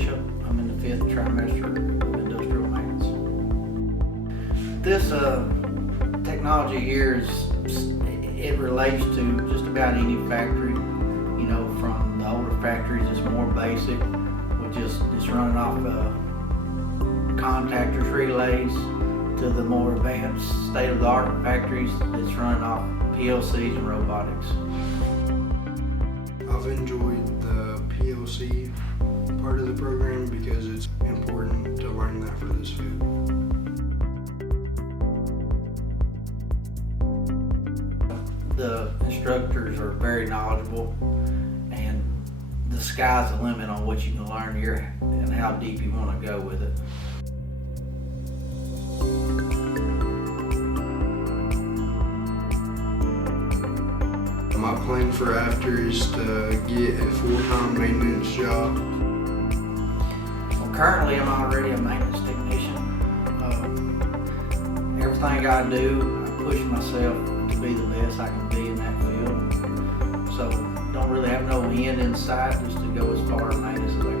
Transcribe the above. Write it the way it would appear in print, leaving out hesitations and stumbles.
Bishop. I'm in the 5th trimester of industrial maintenance. This technology here it relates to just about any factory. You know, from the older factories, it's more basic, with just running off contactors, relays, to the more advanced state-of-the-art factories that's running off PLCs and robotics. I've enjoyed the PLC part of the program because it's important to learn that for this field. The instructors are very knowledgeable, and the sky's the limit on what you can learn here and how deep you want to go with it. My plan for after is to get a full-time maintenance job. Well, currently I'm already a maintenance technician. Everything I do, I push myself to be the best I can be in that field. So don't really have no end in sight, just to go as far in maintenance as I